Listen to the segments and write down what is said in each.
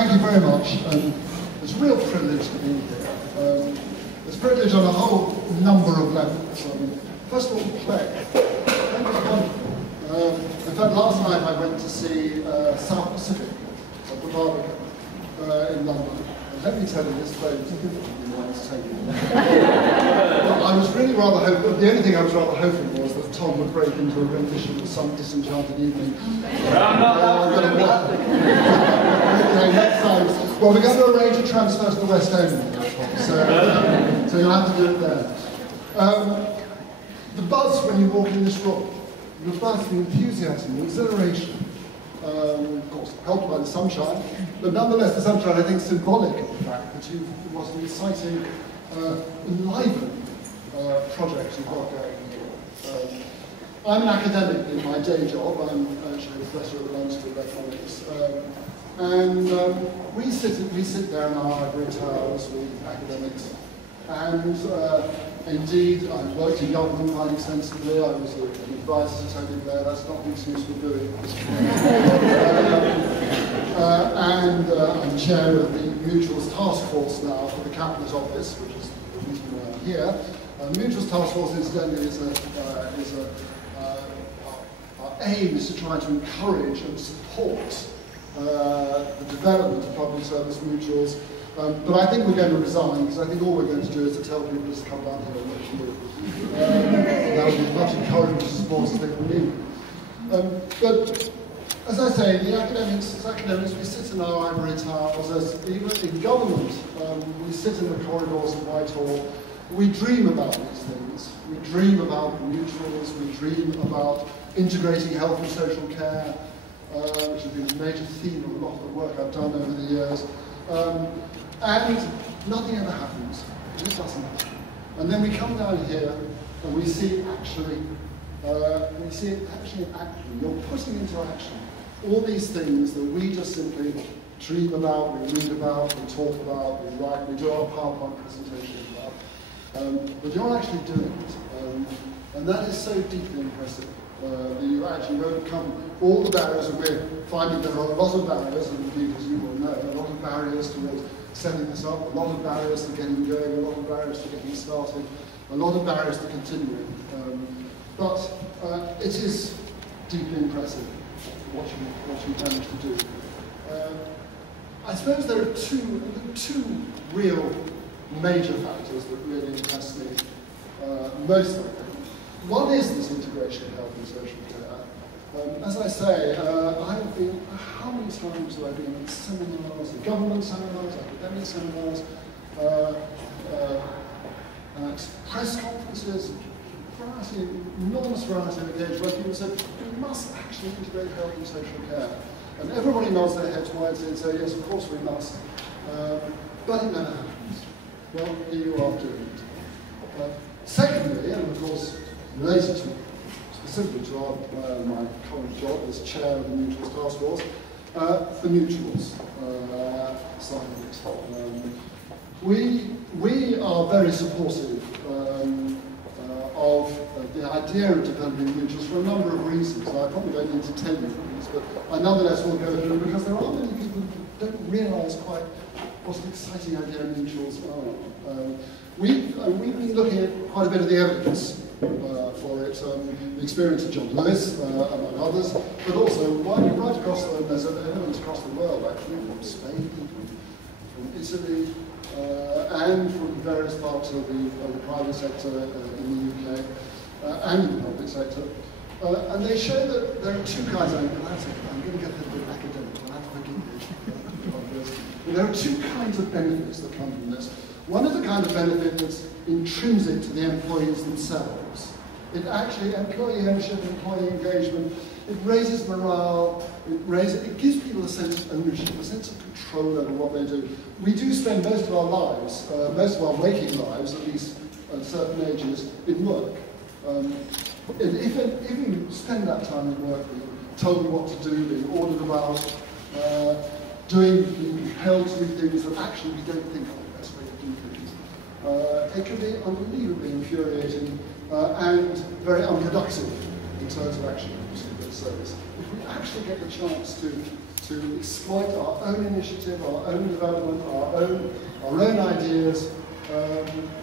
thank you very much. It's a real privilege to be here. It's a privilege on a whole number of levels. First of all, play. Play was wonderful. In fact, last night I went to see South Pacific at the Barbican in London. And let me tell you, this play was really entertaining. I was really rather hoping, the only thing I was rather hoping was that Tom would break into a rendition of Some Disenchanted Evening. Well, we're going to arrange a transfer to the West End, so you'll have to do it there. The buzz when you walk in this room, the buzz, the enthusiasm, the exhilaration, of course, helped by the sunshine, but nonetheless the sunshine, I think, is symbolic of the fact that it was an exciting, enlivening project you've got going here. I'm an academic in my day job. I'm actually a professor at the London School of Economics. And we sit there in our ivory towers with academics, and indeed I've worked in government quite extensively. I was an advisor to Tony Blair. That's not an excuse for doing. And I'm chair of the Mutuals Task Force now for the Cabinet Office, which is the reason why I'm here. Mutuals Task Force, incidentally, our aim is to try to encourage and support the development of public service mutuals, but I think we're going to resign, because I think all we're going to do is to tell people to come down here and let you do. That would be as much encouragement to support as they can need. But as I say, as academics, we sit in our ivory towers. Even in government, we sit in the corridors of Whitehall. We dream about these things. We dream about mutuals. We dream about integrating health and social care, which has been a major theme of a lot of the work I've done over the years. And nothing ever happens. It just doesn't happen. And then we come down here and we see it actually in action. You're putting into action all these things that we just simply dream about, we read about, we talk about, we write, we do our PowerPoint presentations about. But you're actually doing it. And that is so deeply impressive. That you actually overcome all the barriers, and we're finding there are a lot of barriers, and indeed, as you will know, a lot of barriers towards setting this up, a lot of barriers to getting going, a lot of barriers to getting started, a lot of barriers to continuing. But it is deeply impressive what you managed to do. I suppose there are two real major factors that really impress me most, I think. One is this integration of health and social care. As I say, I've been, how many times have I been in seminars, government seminars, academic seminars, at press conferences, enormous variety of occasions where people said, we must actually integrate health and social care. And everybody nods their heads wisely and say, yes, of course we must. But it never happens. Well, here you are doing it. Secondly, and of course, related to, specifically to my current job as chair of the Mutuals Task Force, the mutuals side of it. We are very supportive of the idea of developing mutuals for a number of reasons. I probably don't need to tell you these, but I nonetheless will go through, because there are many people who don't realise quite what an exciting idea mutuals are. We've been looking at quite a bit of the evidence for it, the experience of John Lewis, among others, but also right across there's evidence across the world, actually, from Spain, from Italy, and from various parts of the private sector in the UK, and in the public sector. And they show that there are two kinds of, I'm going to get a little bit academic, I'll have to forgive me. But there are two kinds of benefits that come from this. One is a kind of benefit that's intrinsic to the employees themselves. It actually, employee ownership, employee engagement, it raises morale, it gives people a sense of ownership, a sense of control over what they do. We do spend most of our lives, most of our waking lives, at least at certain ages, in work. And if you spend that time in work, being told what to do, being ordered about, being compelled to do things that actually we don't think are the best way to do things, it can be unbelievably infuriating and very unproductive in terms of actually producing good service. If we actually get the chance to to exploit our own initiative, our own development, our own ideas,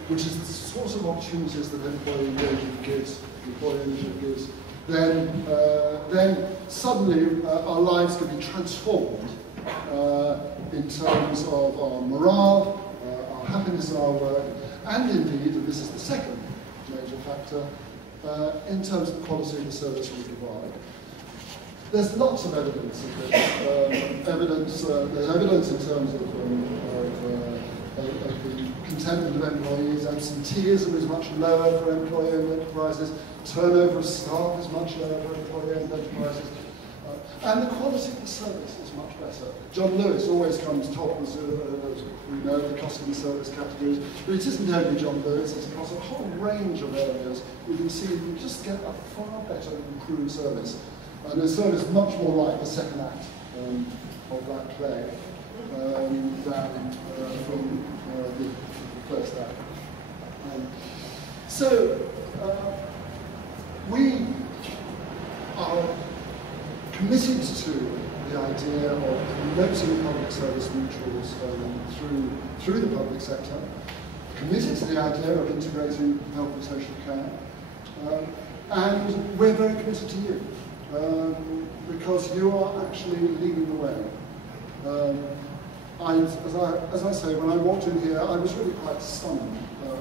which is the sort of opportunities that employee engagement gives, employee initiative gives, then suddenly our lives can be transformed in terms of our morale, our happiness in our work, and indeed, and this is the second major factor, in terms of the quality of the service we provide. There's lots of evidence of this. There's evidence in terms of the contentment of employees. Absenteeism is much lower for employee-owned enterprises. Turnover of staff is much lower for employee-owned enterprises. And the quality of the service is much better. John Lewis always comes top, as we know, the customer service categories. But it isn't only John Lewis, it's across a whole range of areas. You can see you just get a far better improved service. And the service is much more like the second act of that play than from the first act. So we are committed to the idea of promoting public service mutuals through the public sector, committed to the idea of integrating health and social care, and we're very committed to you, because you are actually leading the way. As I say, when I walked in here, I was really quite stunned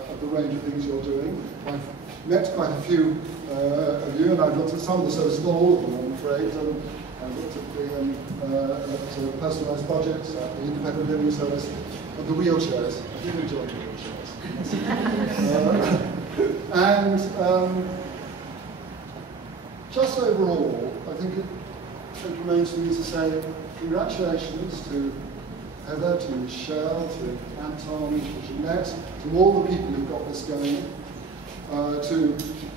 at the range of things you're doing. I've met quite a few of you, and I've looked at some of the services, not all of them, I'm afraid. I've looked at the personalised budgets, the independent living service, and the wheelchairs. I did enjoy the wheelchairs. Just overall, I think it remains for me to say congratulations to Heather, to Michelle, to Anton, to Jeanette, to all the people who've got this going.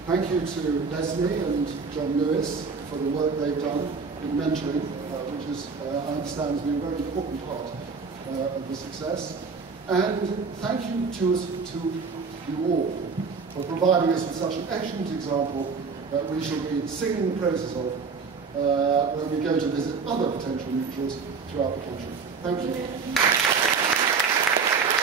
Thank you to Leslie and John Lewis for the work they've done in mentoring, which is, I understand, has been a very important part of the success. And thank you to you all for providing us with such an excellent example that we shall be singing the praises of when we go to visit other potential mutuals throughout the country. Thank you.